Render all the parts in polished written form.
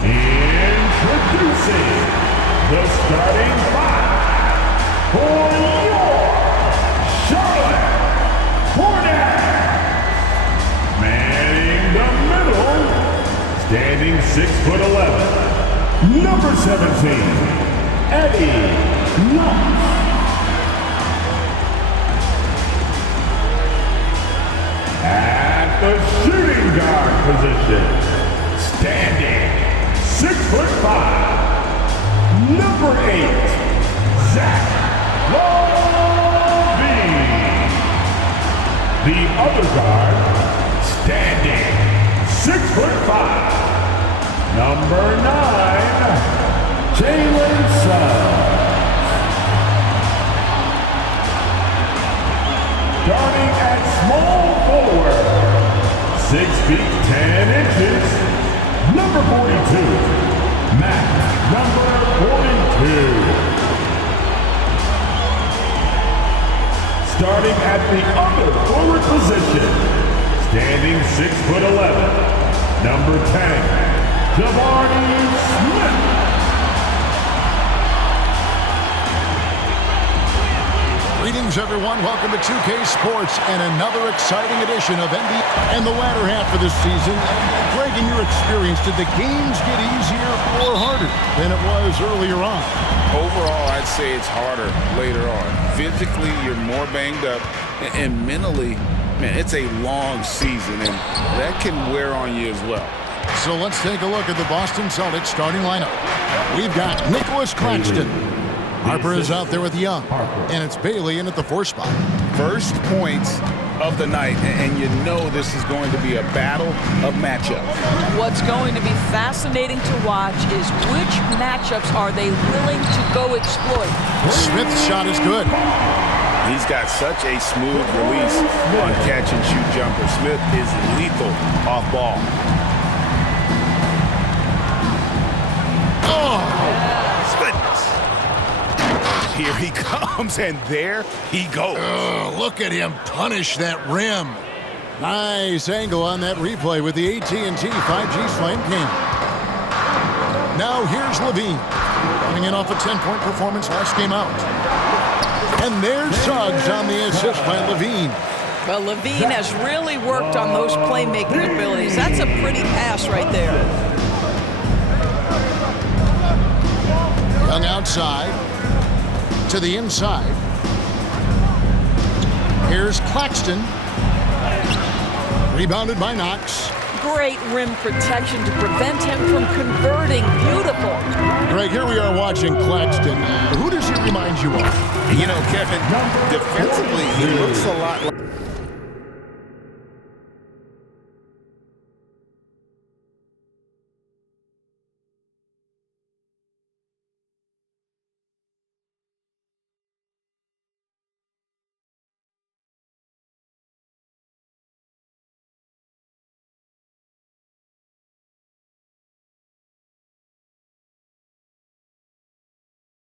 Introducing the starting five for your Charlotte Hornets. Manning the middle, standing 6'11", number 17, Eddie Love. At the shooting guard position, standing 6'5", number 8, Zach LaVine. The other guard, standing 6'5", number 9, Jalen Suggs. Starting at small forward, 6 feet 10 inches, number 42, Matt, number 42. Starting at the other forward position, standing 6'11", number 10, Jabari Smith. Greetings, everyone. Welcome to 2K Sports and another exciting edition of NBA and the latter half of this season. Greg, in your experience, did the games get easier or harder than it was earlier on? Overall, I'd say it's harder later on. Physically, you're more banged up, and mentally, man, it's a long season, and that can wear on you as well. So let's take a look at the Boston Celtics starting lineup. We've got Nicholas Claxton. Harper is out there with Young, and it's Bailey in at the 4 spot. First points of the night, and you know this is going to be a battle of matchups. What's going to be fascinating to watch is which matchups are they willing to go exploit. Smith's shot is good. He's got such a smooth release on catch-and-shoot jumper. Smith is lethal off ball. Oh! Goodness. Here he comes, and there he goes. Look at him punish that rim. Nice angle on that replay with the AT&T 5G Slam Cam. Now here's LaVine, coming in off a 10-point performance last game out. And there's Suggs on the assist by LaVine. Well, LaVine has really worked on those playmaking abilities. That's a pretty pass right there. Young outside. To the inside. Here's Claxton. Rebounded by Knox. Great rim protection to prevent him from converting. Beautiful. Greg, here we are watching Claxton. Who does he remind you of? You know, Kevin, defensively, he looks a lot like...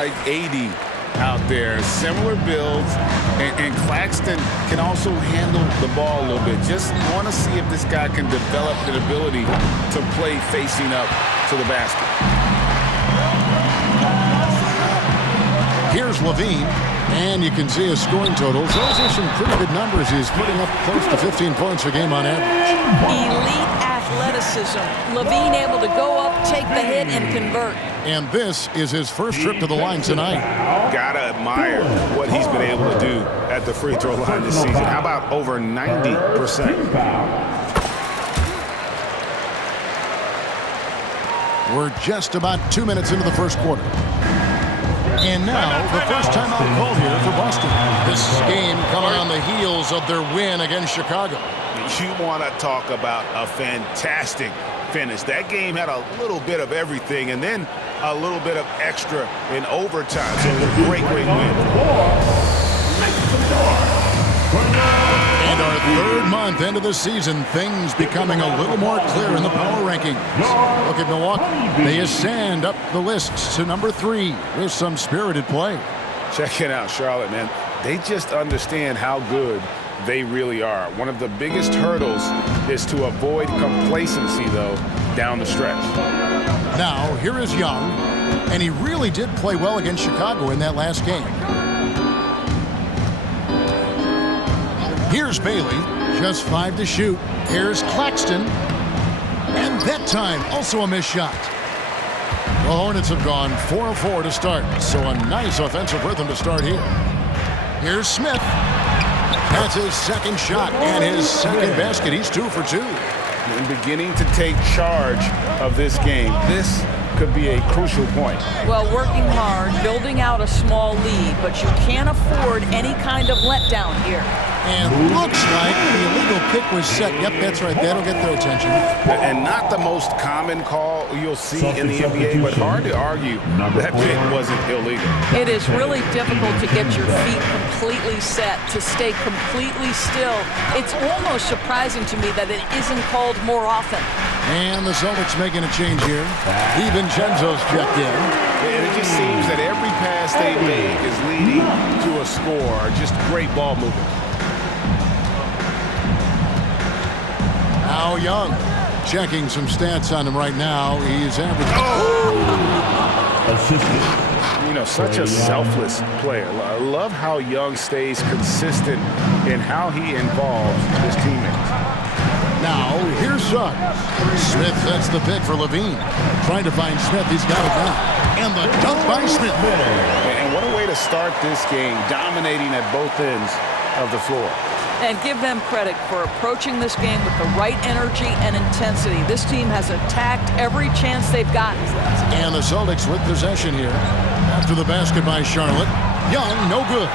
like 80 out there, similar builds, and Claxton can also handle the ball a little bit. Just want to see if this guy can develop an ability to play facing up to the basket. Here's LaVine, and you can see his scoring totals. Those are some pretty good numbers. He's putting up close to 15 points a game on average. Elite athleticism. LaVine able to go up, take the hit, and convert. And this is his first trip to the line tonight. Gotta admire what he's been able to do at the free throw line this season. How about over 90%? We're just about 2 minutes into the first quarter. And now, the first timeout called here for Boston. This game coming on the heels of their win against Chicago. You want to talk about a fantastic finish. That game had a little bit of everything, and then a little bit of extra in overtime. So it was a great win. And our third month into the season, things becoming a little more clear in the power rankings. Look at Milwaukee. They ascend up the lists to number 3 with some spirited play. Check it out, Charlotte, man. They just understand how good They really are. One of the biggest hurdles is to avoid complacency, though, down the stretch. Now, here is Young, and he really did play well against Chicago in that last game. Here's Bailey, just 5 to shoot. Here's Claxton, and that time also a missed shot. The Hornets have gone 4 of 4 to start, so a nice offensive rhythm to start here. Here's Smith. That's his second shot and his second basket. He's 2 for 2. And beginning to take charge of this game. This could be a crucial point. Well, working hard, building out a small lead, but you can't afford any kind of letdown here. And looks like the illegal pick was set. Yep, that's right. That'll get their attention. And not the most common call you'll see in the NBA, but hard to argue that pick wasn't illegal. It is really difficult to get your feet completely set, to stay completely still. It's almost surprising to me that it isn't called more often. And the Celtics making a change here. DiVincenzo's checked in. And it just seems that every pass they make is leading to a score. Just great ball movement. Now Young, checking some stats on him right now. He's averaging. Assistant. You know, such a selfless player. I love how Young stays consistent in how he involves his teammates. Now, here's Suggs. Smith sets the pick for Levine. Trying to find Smith. He's got it now. And the dunk by Smith. And what a way to start this game, dominating at both ends of the floor. And give them credit for approaching this game with the right energy and intensity. This team has attacked every chance they've gotten. And the Celtics with possession here. After the basket by Charlotte. Young, no good.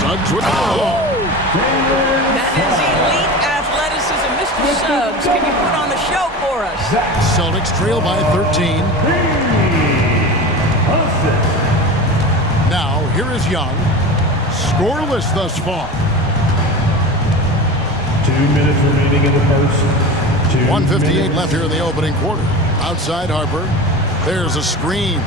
Suggs with That is elite athleticism. Mr. Suggs, can you put on a show for us? Celtics trail by 13. Now, here is Young. Scoreless thus far. 2 minutes remaining in the first. 1:58 left here in the opening quarter. Outside Harper. There's a screen.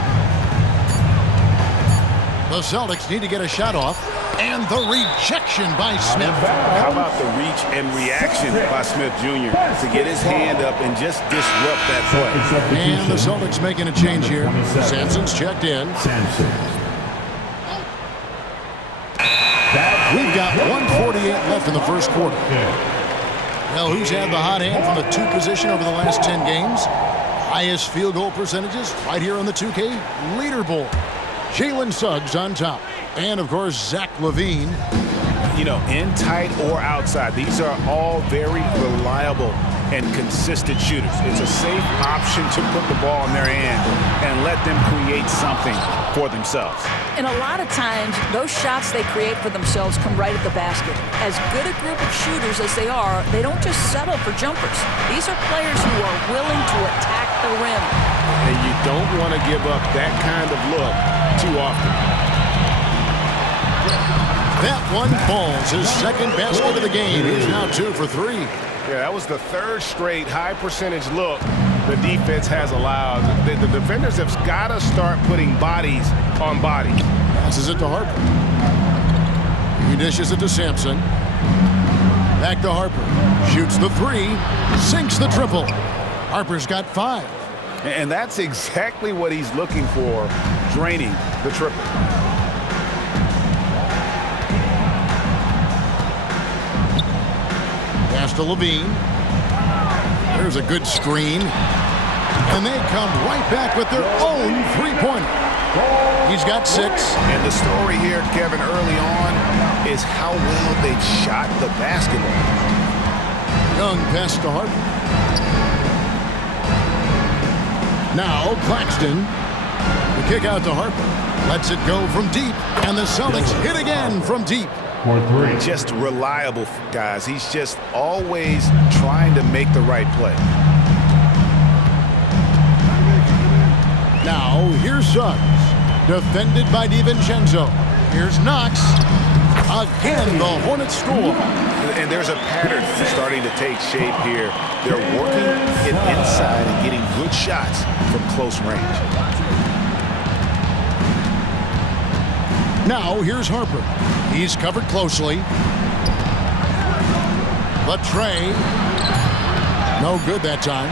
The Celtics need to get a shot off. And the rejection by Smith. How about the reach and reaction by Smith Jr. to get his hand up and just disrupt that play? And the Celtics making a change here. Sampson's checked in. We've got 1:48 left in the first quarter. Well, who's had the hot hand from the 2 position over the last 10 games? Highest field goal percentages right here on the 2K leaderboard. Jalen Suggs on top. And, of course, Zach LaVine. You know, in tight or outside, these are all very reliable and consistent shooters. It's a safe option to put the ball in their hand and let them create something for themselves. And a lot of times, those shots they create for themselves come right at the basket. As good a group of shooters as they are, they don't just settle for jumpers. These are players who are willing to attack the rim. And you don't want to give up that kind of look too often. That one falls. His second basket of the game. He's now 2 for 3. Yeah, that was the 3rd straight high percentage look the defense has allowed. The defenders have got to start putting bodies on bodies. Passes it to Harper. He dishes it to Sampson. Back to Harper. Shoots the 3. Sinks the triple. Harper's got 5. And that's exactly what he's looking for, draining the triple. Pass to Levine. There's a good screen. And they come right back with their own three-pointer. He's got 6. And the story here, Kevin, early on is how well they've shot the basketball. Young pass to Harper. Now Claxton. The kick out to Harper. Lets it go from deep. And the Celtics hit again from deep. Just reliable, guys. He's just always trying to make the right play. Now, here's Suggs. Defended by DiVincenzo. Here's Knox. Again, the Hornets score. And there's a pattern starting to take shape here. They're working it inside and getting good shots from close range. Now here's Harper. He's covered closely. But Trae, no good that time.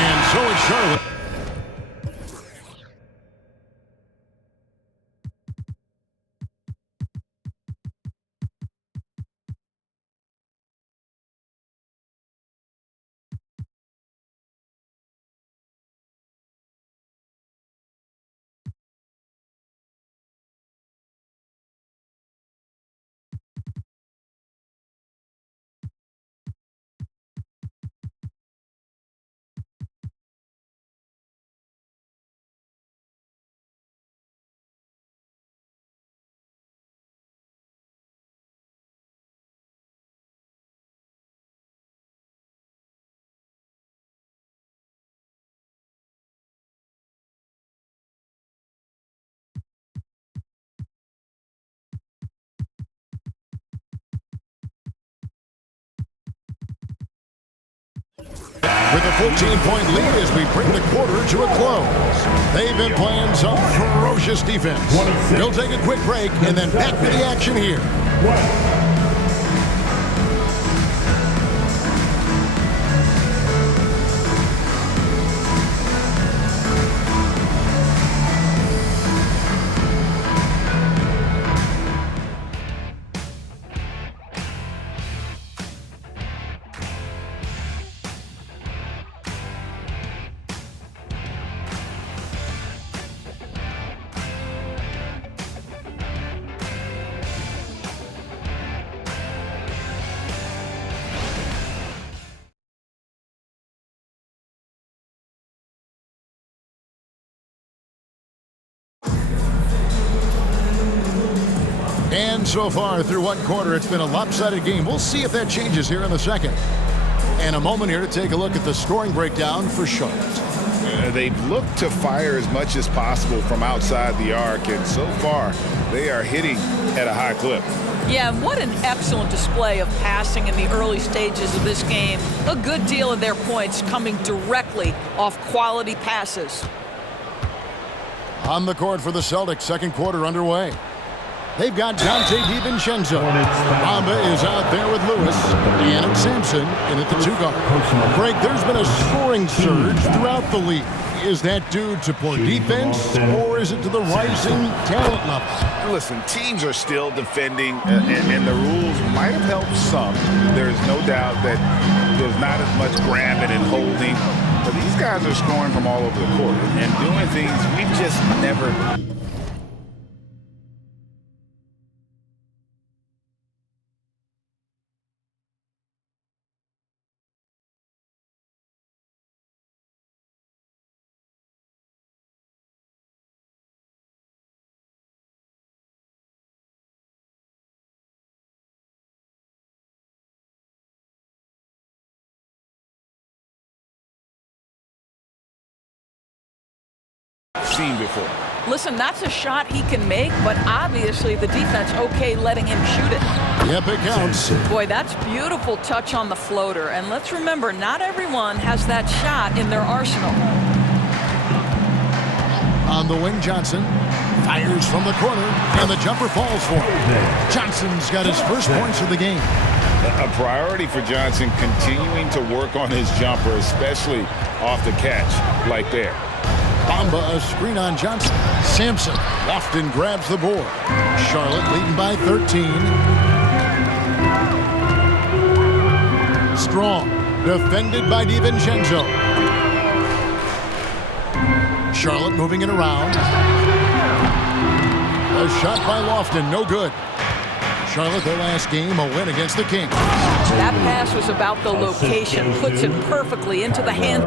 And so is Charlotte. With a 14-point lead as we bring the quarter to a close. They've been playing some ferocious defense. We'll take a quick break and then back to the action here. And so far through one quarter, it's been a lopsided game. We'll see if that changes here in the second. And a moment here to take a look at the scoring breakdown for Charlotte. They've looked to fire as much as possible from outside the arc, and so far they are hitting at a high clip. Yeah, and what an excellent display of passing in the early stages of this game. A good deal of their points coming directly off quality passes. On the court for the Celtics, second quarter underway. They've got Dante DiVincenzo. Bamba is out there with Lewis. And Sampson in at the two guard. Greg, there's been a scoring surge throughout the league. Is that due to poor defense, or is it to the rising talent level? Listen, teams are still defending, and the rules might have helped some. There's no doubt that there's not as much grabbing and holding. But these guys are scoring from all over the court and doing things we've just never... seen before. Listen, that's a shot he can make, but obviously the defense okay letting him shoot it. Yep, it counts. Boy, that's beautiful touch on the floater. And let's remember, not everyone has that shot in their arsenal. On the wing, Johnson fires from the corner, and the jumper falls for him. Johnson's got his first points of the game. A priority for Johnson, continuing to work on his jumper, especially off the catch like there. Bamba, a screen on Johnson. Sampson, Lofton grabs the board. Charlotte leading by 13. Strong, defended by DiVincenzo. Charlotte moving it around. A shot by Lofton, no good. Charlotte, their last game, a win against the Kings. That pass was about the location, puts it perfectly into the hand.